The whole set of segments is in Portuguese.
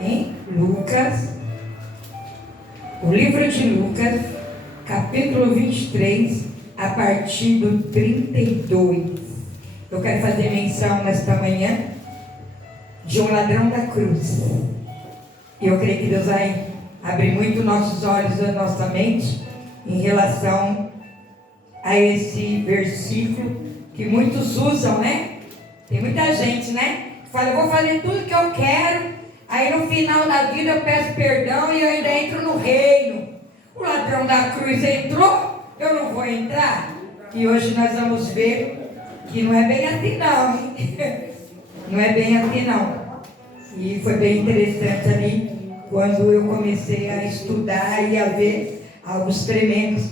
em Lucas, o livro de Lucas, capítulo 23, a partir do 32. Eu quero fazer menção nesta manhã de um ladrão da cruz. E eu creio que Deus vai abrir muito nossos olhos e a nossa mente em relação a esse versículo que muitos usam, né? Tem muita gente, né? Que fala, eu vou fazer tudo que eu quero, aí no final da vida eu peço perdão e eu ainda entro no reino. O ladrão da cruz entrou, eu não vou entrar. E hoje nós vamos ver que não é bem assim não, hein? Não é bem assim não. E foi bem interessante ali, quando eu comecei a estudar e a ver algo tremendos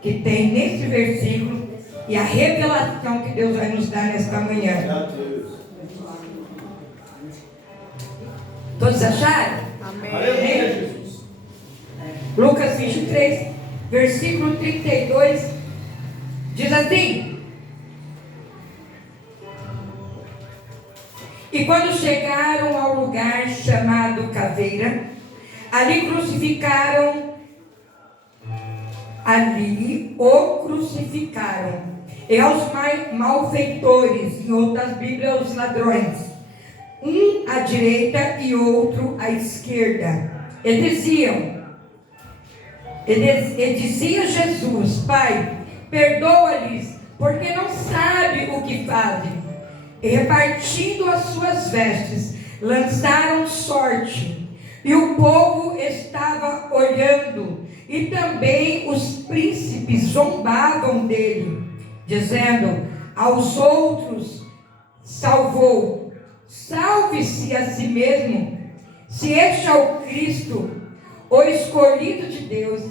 que tem nesse versículo e a revelação que Deus vai nos dar nesta manhã. Todos acharam? Amém. Lucas 23, versículo 32, diz assim: e quando chegaram ao lugar chamado Caveira, ali o crucificaram, e aos malfeitores, em outras Bíblias, os ladrões, um à direita e outro à esquerda. E dizia Jesus: Pai, perdoa-lhes, porque não sabem o que fazem. E repartindo as suas vestes, lançaram sorte, e o povo estava olhando, e também os príncipes zombavam dele, dizendo aos outros: salvou, salve-se a si mesmo, se este é o Cristo, o escolhido de Deus.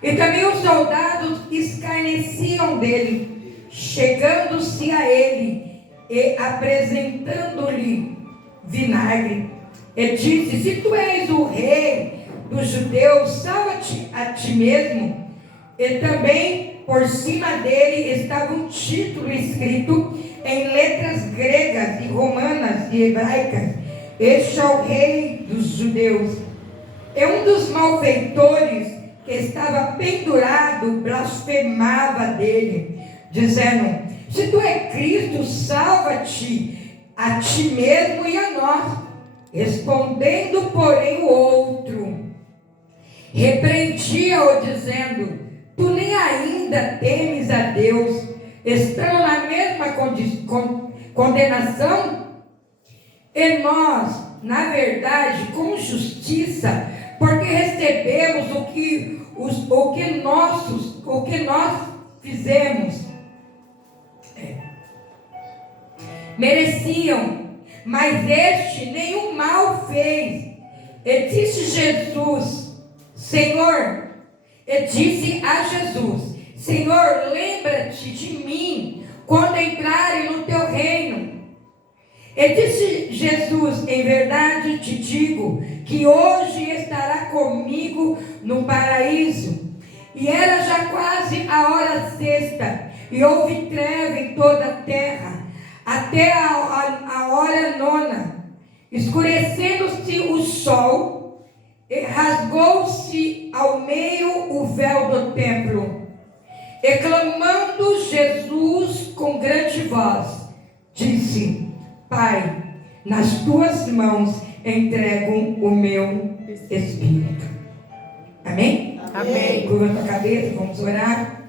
E também os soldados escarneciam dele, chegando-se a ele e apresentando-lhe vinagre. E disse: se tu és o rei dos judeus, salva-te a ti mesmo. E também por cima dele estava um título escrito em letras gregas e romanas e hebraicas: este é o rei dos judeus. E um dos malfeitores que estava pendurado blasfemava dele, dizendo: se tu é Cristo, salva-te a ti mesmo e a nós. Respondendo, porém, o outro repreendia-o, dizendo: tu nem ainda temes a Deus, estando na mesma condenação? E nós, na verdade, com justiça, porque recebemos o que nós fizemos. Mereciam, mas este nenhum mal fez. E disse Jesus, Senhor, e disse a Jesus: Senhor, lembra-te de mim quando entrarem no teu reino. E disse Jesus: em verdade te digo que hoje estará comigo no paraíso. E era já quase a hora sexta, e houve treva em toda a terra, até a hora nona. Escurecendo-se o sol, e rasgou-se ao meio o véu do templo. E clamando Jesus com grande voz, disse: Pai, nas tuas mãos entrego o meu espírito. Amém? Amém. Curva a tua cabeça, vamos orar.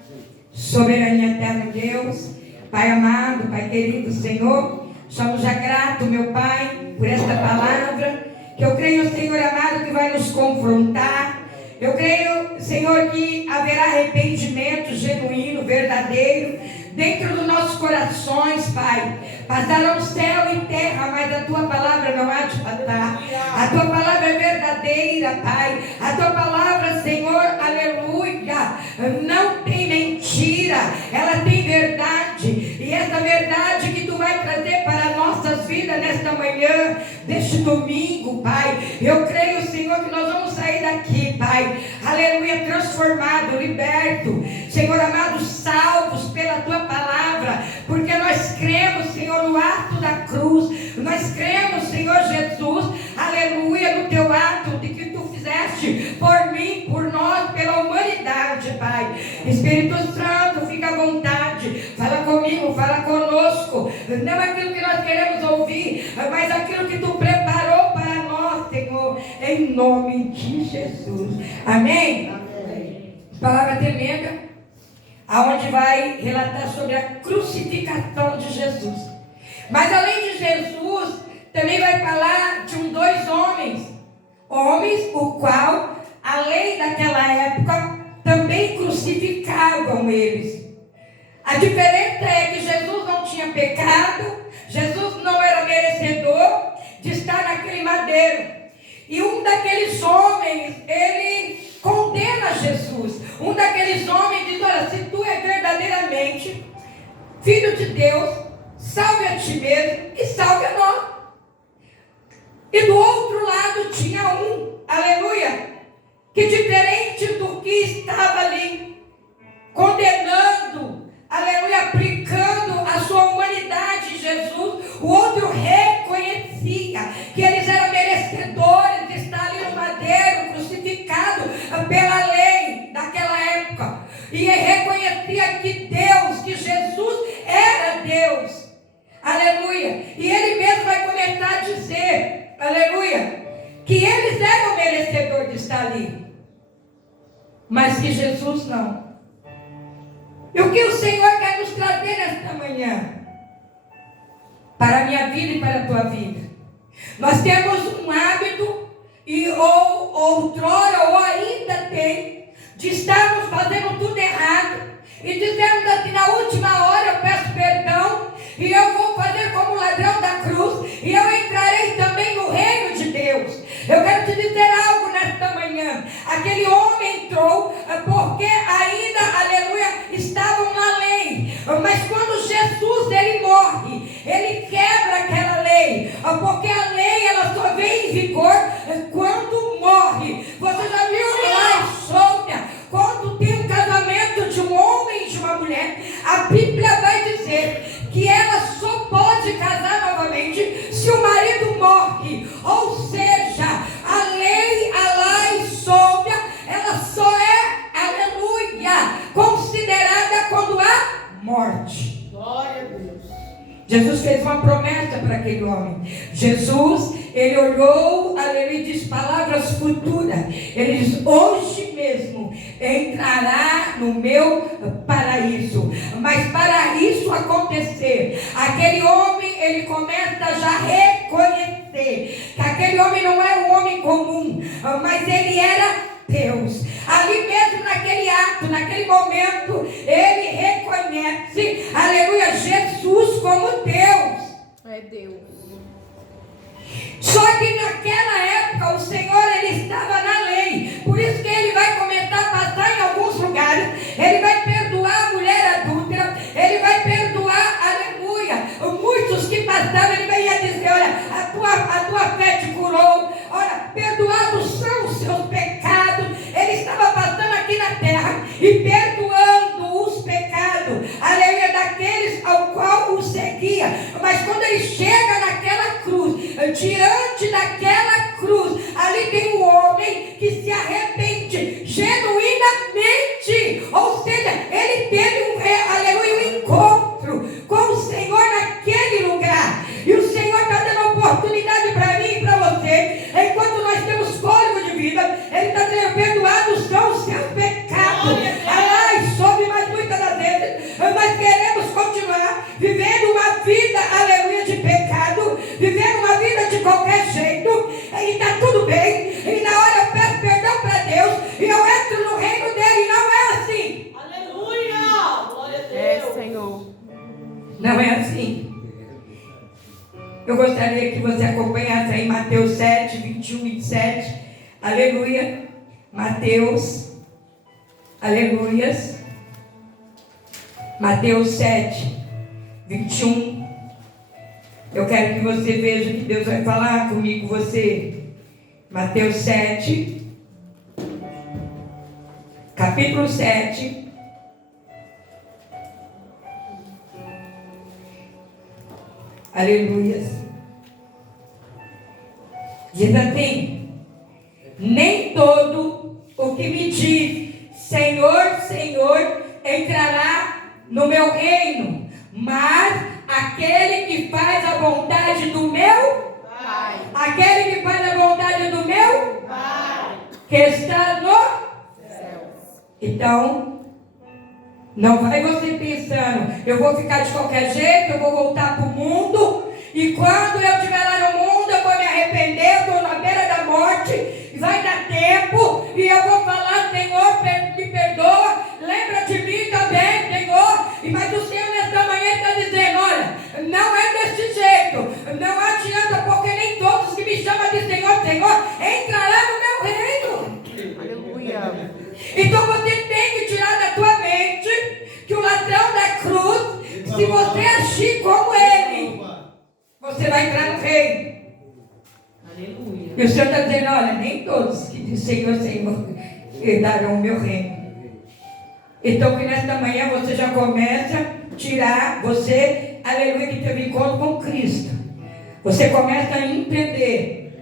Soberania eterna Deus, Pai amado, Pai querido, Senhor, somos já gratos, meu Pai, por esta palavra, que eu creio, Senhor amado, que vai nos confrontar. Eu creio, Senhor, que haverá arrependimento genuíno, verdadeiro, dentro dos nossos corações, Pai. Passarão céu e terra, mas a Tua palavra não há de faltar. A Tua palavra é verdadeira, Pai. A Tua palavra, Senhor, aleluia, não tem mentira, ela tem verdade. E essa verdade que Tu vai trazer para nossas vidas nesta manhã, deste domingo, Pai. Eu creio, Senhor, que nós vamos sair daqui, Pai, aleluia, transformado, liberto, Senhor amado, salvos pela Tua palavra, porque nós cremos, Senhor, no ato da cruz, nós cremos, Senhor Jesus, aleluia, no Teu não aquilo que nós queremos ouvir, mas aquilo que Tu preparou para nós, Senhor, em nome de Jesus. Amém? Amém. Palavra tremenda, aonde vai relatar sobre a crucificação de Jesus. Mas além de Jesus, também vai falar de dois homens, o qual a lei daquela época também crucificavam eles. A diferença é que Jesus não tinha pecado, Jesus não era merecedor de estar naquele madeiro. E um daqueles homens, ele condena Jesus. Um daqueles homens diz: olha, se tu é verdadeiramente filho de Deus, salve a ti mesmo e salve a nós. E do outro lado tinha aleluia, que diferente do que estava ali, condenando, aleluia, aplicando a sua humanidade em Jesus, o outro reconhecia que eles eram merecedores de estar ali no madeiro, crucificado pela lei daquela época. E reconhecia que Deus, que Jesus era Deus. Aleluia. E ele mesmo vai começar a dizer, aleluia, que eles eram merecedores de estar ali, mas que Jesus não. E o que o Senhor quer nos trazer nesta manhã? Para a minha vida e para a tua vida. Nós temos um hábito, ou outrora, ou ainda tem, de estarmos fazendo tudo errado. E dizemos assim: na última hora eu peço perdão, e eu vou fazer como o ladrão da cruz, e eu entrarei também no reino de Deus. Eu quero te dizer algo nesta manhã. Aquele homem entrou porque ainda, aleluia, estavam na lei. Mas quando Jesus, ele morre, ele quebra aquela lei. Porque a lei, ela só vem em vigor quando morre. Você já viu lá em Sônia, quando tem um casamento de um homem e de uma mulher, a Bíblia vai dizer que ela só pode casar novamente se o marido morre. Ou seja, a lei, Alá e Sônia, ela só é, aleluia, considerada quando há morte. Glória a Deus. Jesus fez uma promessa para aquele homem. Jesus, ele olhou, aleluia, e disse palavras futuras. Ele diz: hoje mesmo entrará no meu paraíso. Mas para isso acontecer, aquele homem, ele começa já a reconhecer que aquele homem não era um homem comum, mas ele era Deus. Ali mesmo naquele ato, naquele momento, ele reconhece, aleluia, Jesus como Deus. É Deus. Só que naquela época o Senhor, ele estava na lei. Por isso que ele vai começar a passar em alguns lugares. Ele vai perdoar a mulher adúltera. Ele vai perdoar, aleluia, muitos que passavam. Ele vai dizer: olha, a tua fé te curou. Olha, perdoados são os seus pecados. Ele estava passando aqui na terra e perdoando os pecados, aleluia, daqueles ao qual o seguia. Mas quando ele chega naquela cruz, diante daquela cruz, ali tem um homem que se arrepende genuinamente. Ou seja, ele teve aleluia, um encontro com o Senhor naquele lugar. E o Senhor está dando oportunidade para mim e para você. Enquanto nós temos fôlego de vida, ele está dizendo: perdoados são os seus pecados. Ai, soube, mas muitas das vezes nós queremos continuar vivendo uma vida, aleluia, de pecado, vivendo uma vida de qualquer jeito, e está tudo bem. E na hora eu peço perdão para Deus e eu entro no reino dele. Não é assim. Aleluia! Glória a Deus. É, Senhor. Não é assim. Eu gostaria que você acompanhasse aí Mateus 7, 21 e 27. Aleluia. Mateus. Aleluias. Mateus 7, 21. Eu quero que você veja que Deus vai falar comigo, você. Mateus 7, capítulo 7. Aleluias. Diz assim: nem todo o que me diz Senhor, Senhor entrará no meu reino, mas aquele que faz a vontade do meu Pai. Aquele que faz a vontade do meu Pai, que está no céu. Então, não vai você pensando, eu vou ficar de qualquer jeito, eu vou voltar para o mundo, e quando eu estiver lá no mundo, eu vou me arrepender, eu estou na beira da morte, vai dar tempo, e eu vou falar, Senhor, me perdoa, lembra de mim também, Senhor. Mas o Senhor nesta manhã está dizendo, olha, não é desse jeito, não adianta, porque nem todos que me chamam de Senhor, Senhor, entrarão no meu reino. Aleluia. Então você tem que tirar da tua mente que o ladrão da cruz, se você agir como ele, você vai entrar no reino. Aleluia. E o Senhor está dizendo, olha, nem todos que dizem Senhor, Senhor, herdarão o meu reino. Então que nesta manhã você já começa a tirar, você, aleluia, que teve encontro com Cristo. Você começa a entender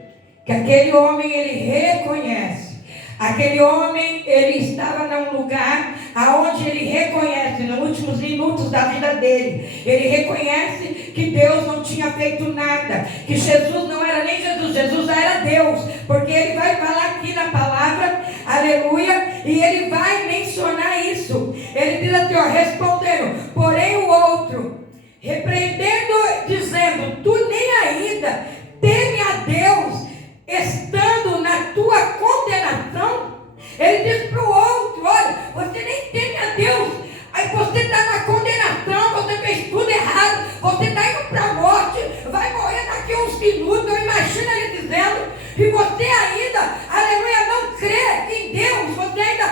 que aquele homem, ele reconhece. Aquele homem, ele estava num lugar aonde ele reconhece, nos últimos minutos da vida dele, ele reconhece que Deus não tinha feito nada, que Jesus não era nem Jesus, Jesus já era Deus, porque ele vai falar aqui na palavra, aleluia, e ele vai mencionar isso. Ele diz assim, ó, respondendo, porém o outro, repreendendo, dizendo, tu nem ainda teme a Deus, estando na tua condenação. Ele diz para o outro, olha, você nem teme a Deus, aí você está na condenação, você fez tudo errado, você está indo para a morte, vai morrer daqui a uns minutos. Eu imagino ele dizendo, e você ainda, aleluia, não crê em Deus, você ainda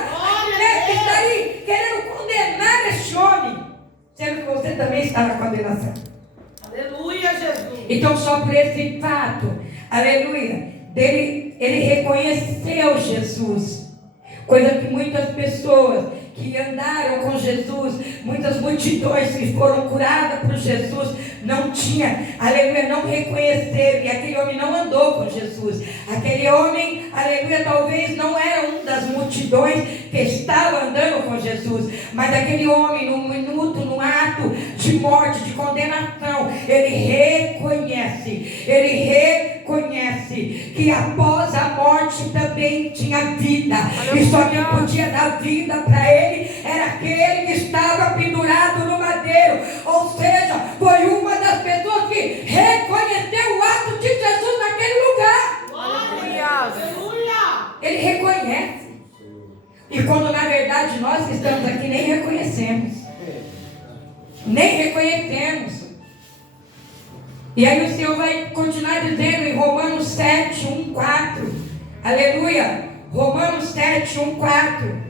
está aí querendo condenar esse homem, sendo que você também está na condenação. Aleluia, Jesus. Então só por esse fato, aleluia, ele reconheceu Jesus, coisa que muitas pessoas que andaram com Jesus, muitas multidões que foram curadas por Jesus, não tinha, aleluia, não reconheceram, e aquele homem não andou com Jesus. Aquele homem, aleluia, talvez não era um das multidões que estava andando com Jesus, mas aquele homem, num minuto, num ato de morte, de condenação, ele reconhece que após a morte também tinha vida, e só quem podia dar vida para ele era aquele que estava pendurado no madeiro. Ou seja, foi uma das pessoas que reconheceu o ato de Jesus naquele lugar. Aleluia. Ele reconhece. E quando na verdade nós que estamos aqui nem reconhecemos. Nem reconhecemos. E aí o Senhor vai continuar dizendo em Romanos 7, 1, 4. Aleluia. Romanos 7, 1, 4.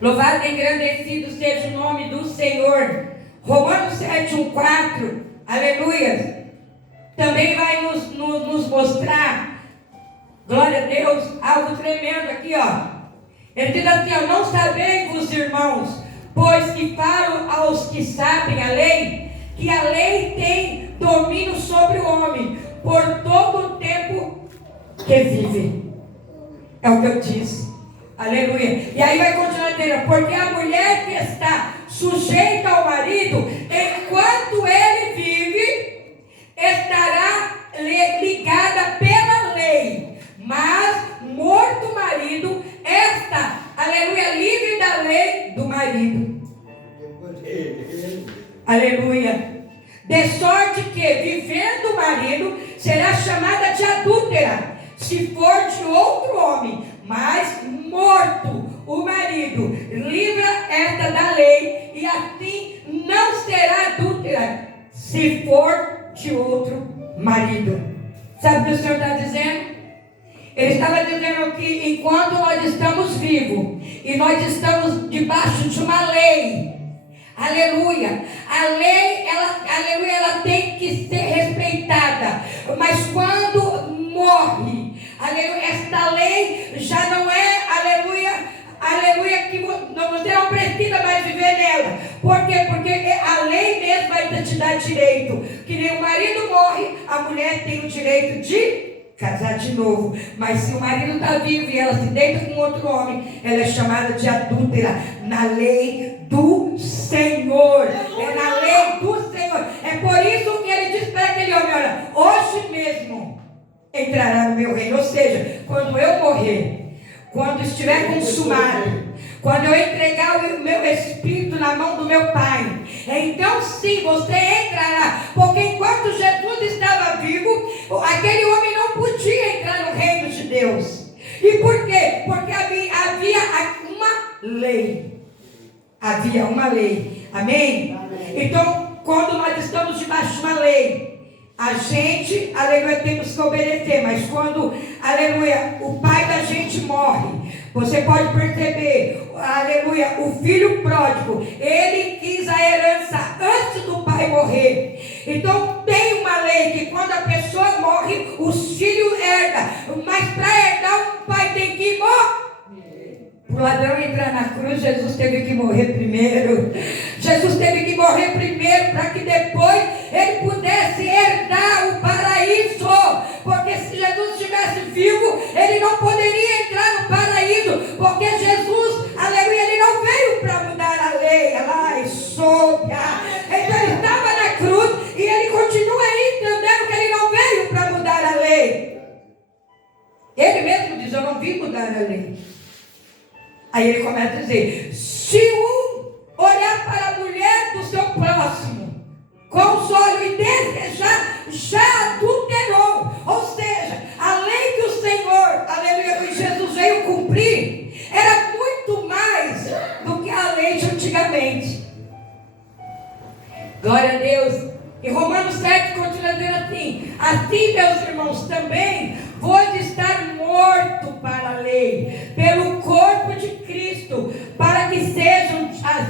Louvado e engrandecido seja o nome do Senhor. Romanos 7, 1, 4. Aleluia. Também vai nos mostrar, glória a Deus, algo tremendo aqui, ó. Ele diz assim, ó, não sabeis, irmãos, pois que falo aos que sabem a lei, que a lei tem domínio sobre o homem, por todo o tempo que vive. É o que eu disse. Aleluia. E aí vai continuar dizendo, porque a mulher que está sujeita ao marido, enquanto ele vive, estará ligada pela lei. Mas, morto o marido, está, aleluia, livre da lei do marido. Aleluia. De sorte que, vivendo o marido, será chamada de adúltera, se for de outro homem. Mas, morto o marido, livra esta da lei, e assim não será adúltera, se for de outro marido. Sabe o que o Senhor está dizendo? Ele estava dizendo que enquanto nós estamos vivos, e nós estamos debaixo de uma lei, aleluia, a lei, aleluia, ela tem que ser respeitada, mas quando morre, aleluia, esta lei já não é, aleluia, que você não precisa mais viver nela. Por quê? Porque a lei mesmo vai te dar direito. Que nem o marido morre, a mulher tem o direito de casar de novo. Mas se o marido está vivo e ela se deita com outro homem, ela é chamada de adúltera na lei do Senhor. É na lei do Senhor. É por isso que ele diz para aquele homem: olha, hoje mesmo entrará no meu reino. Ou seja, quando eu morrer, quando estiver consumado, quando eu entregar o meu espírito na mão do meu Pai, então sim, você entrará. Porque enquanto Jesus estava vivo, aquele homem não podia entrar no reino de Deus. E por quê? Porque havia uma lei. Havia uma lei. Amém? Amém. Então, quando nós estamos debaixo de uma lei, a gente, aleluia, temos que obedecer. Mas quando, aleluia, o pai da gente morre, você pode perceber, aleluia, o filho pródigo, ele quis a herança antes do pai morrer. Então tem uma lei que quando a pessoa morre, os filhos herdam. Mas para herdar, o pai tem que morrer. Para o ladrão entrar na cruz, Jesus teve que morrer primeiro. Jesus teve que morrer primeiro para que depois ele pudesse herdar o paraíso. Porque se Jesus estivesse vivo, ele não poderia entrar no paraíso. Porque Jesus, aleluia, ele não veio para mudar a lei. Então ele estava na cruz e ele continua entendendo que ele não veio para mudar a lei. Ele mesmo diz: eu não vim mudar a lei. Aí ele começa a dizer: se um olhar para a mulher do seu próximo com os olhos e desejar, já adulterou. Ou seja, a lei que o Senhor, aleluia, Jesus veio cumprir, era muito mais do que a lei de antigamente. Glória a Deus. E Romanos 7 continua dizendo assim: assim, meus irmãos, também vós estar morto para a lei, pelo corpo de Cristo, para que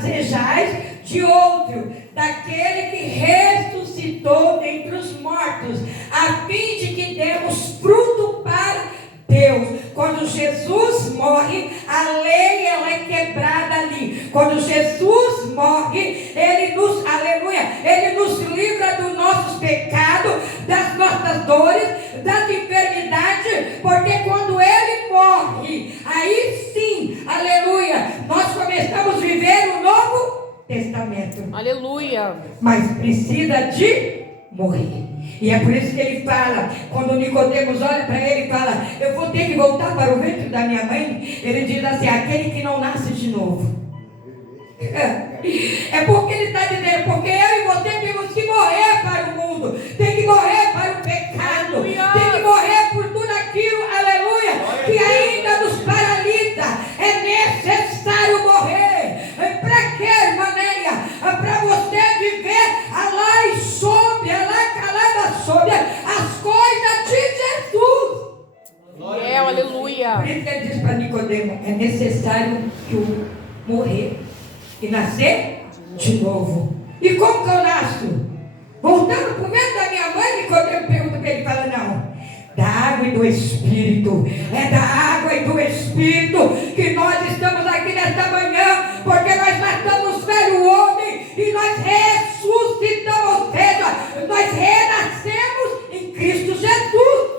sejais de outro, daquele que ressuscitou dentre os mortos, a fim de que demos fruto para Deus. Quando Jesus morre, a lei ela é quebrada ali. Quando Jesus morre, ele nos, aleluia, ele nos livra dos nossos pecados, das nossas dores, das enfermidades, porque quando ele morre, aí sim, aleluia, nós começamos a viver o Novo Testamento. Aleluia. Mas precisa de morrer. E é por isso que ele fala, quando Nicodemos olha para ele e fala: eu vou ter que voltar para o ventre da minha mãe. Ele diz assim: aquele que não nasce de novo. É porque ele está dizendo: porque eu e você temos que morrer para o mundo, tem que morrer para o pecado, aleluia, tem que morrer por tudo aquilo, aleluia, que ainda nos paralisa. É necessário morrer. Para quê, irmã Néia? Para você viver lá e sob, lá calada sob as coisas de Jesus. Aleluia. Por isso que ele diz para Nicodemo: é necessário que eu morrer e nascer de novo. E como que eu nasço? Voltando para o ventre da minha mãe, Nicodemo pergunta para ele, fala: não, da água e do Espírito. É da água e do Espírito que nós estamos aqui nesta manhã, porque nós matamos o velho homem e nós ressuscitamos, ou seja, nós renascemos em Cristo Jesus.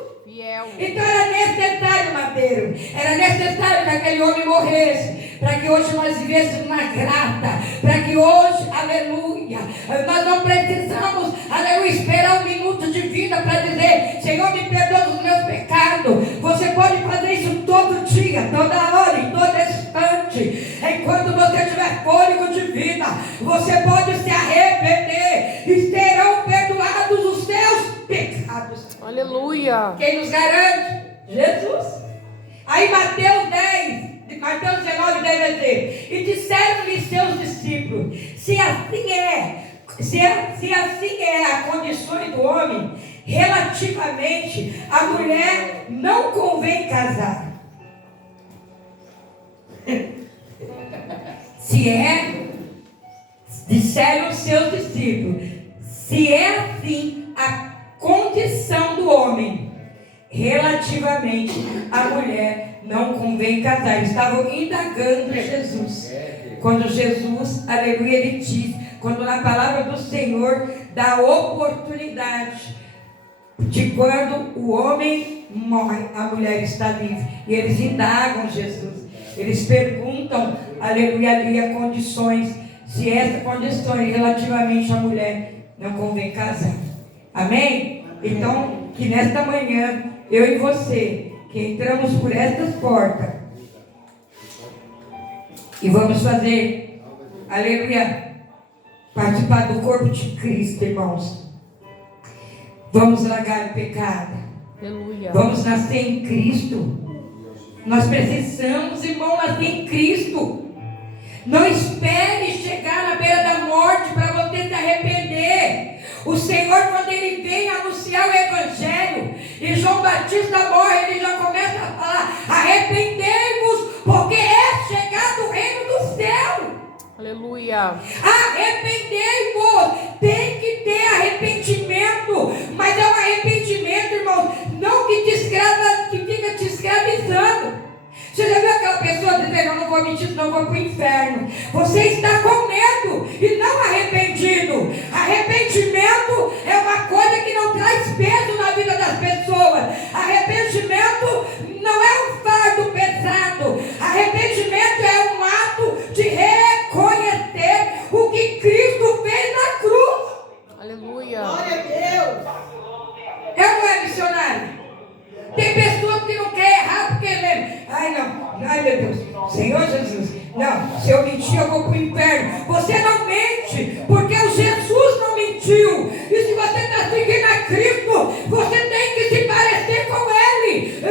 Então era necessário, Madeiro, era necessário que aquele homem morresse, para que hoje nós vivêssemos na graça, para que hoje, aleluia, nós não precisamos, aleluia, esperar um minuto de vida para dizer: Senhor, me perdoa dos meus pecados. Você pode fazer isso todo dia, toda hora, em todo instante. Enquanto você tiver fôlego de vida, você pode se arrepender e serão perdoados os seus pecados. Aleluia. Quem nos garante? Jesus. Aí Mateus 19, 10 vai dizer: e disseram-lhe seus discípulos: se assim é a condição do homem, relativamente a mulher não convém casar. Disseram os seus discípulos: se é assim a condição do homem, relativamente à mulher não convém casar. Eles estavam indagando Jesus. Quando Jesus, aleluia, ele diz, quando na palavra do Senhor dá oportunidade de quando o homem morre, a mulher está livre. E eles indagam Jesus. Eles perguntam, aleluia, ali a condições, se essa condição relativamente à mulher não convém casar. Amém? Então, que nesta manhã, eu e você, que entramos por estas portas, e vamos fazer, aleluia, participar do corpo de Cristo, irmãos. Vamos largar o pecado. Aleluia. Vamos nascer em Cristo. Nós precisamos, irmão, nascer em Cristo. Não espere chegar na beira da morte para você se arrepender. O Senhor, quando Ele vem anunciar o Evangelho, e João Batista morre, Ele já começa a falar: arrependei-vos, porque é chegado o reino do céu. Aleluia. Arrependei-vos. Tem que ter arrependimento. Mas é um arrependimento, irmão, não que fica te escravizando. Você já viu aquela pessoa dizendo: eu não vou mentir, senão eu vou para o inferno? Você está com medo e não arrependido. Arrependimento é uma coisa que não traz peso na vida das pessoas. Arrependimento não é um fardo pesado. Arrependimento é um ato de reconhecer o que Cristo fez na cruz. Aleluia. Glória a Deus. É ou não é, missionário? Tem pessoas que não querem errar porque lembram: ai não, ai meu Deus, Senhor Jesus, não, se eu mentir eu vou para o inferno. Você não mente, porque o Jesus não mentiu. E se você está seguindo a Cristo, você tem que se parecer com Ele.